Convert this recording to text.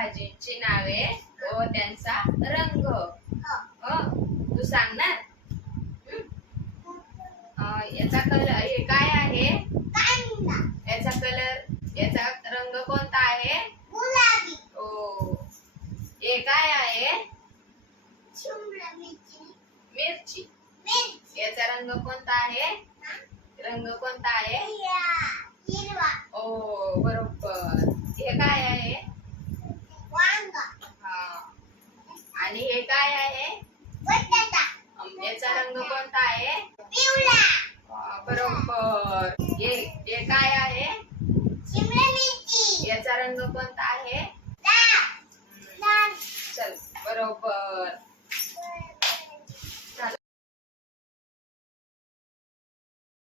भाजींची नावे व त्यांचा रंग. तू सांगणार? याचा कलर हे काय आहे? याचा कलर याचा रंग कोणता आहे? गुलाबी. हो. हे काय आहे? मिरची. याचा रंग कोणता आहे? रंग कोणता आहे? हिरवा. ओ बरोबर. हे काय आहे? वांगा. हा. आणि हे काय आहे? बटाटा. याचा रंग कोणता आहे? पिवळा. बरोबर. हे काय आहे? शिमला मिरची. याचा रंग कोणता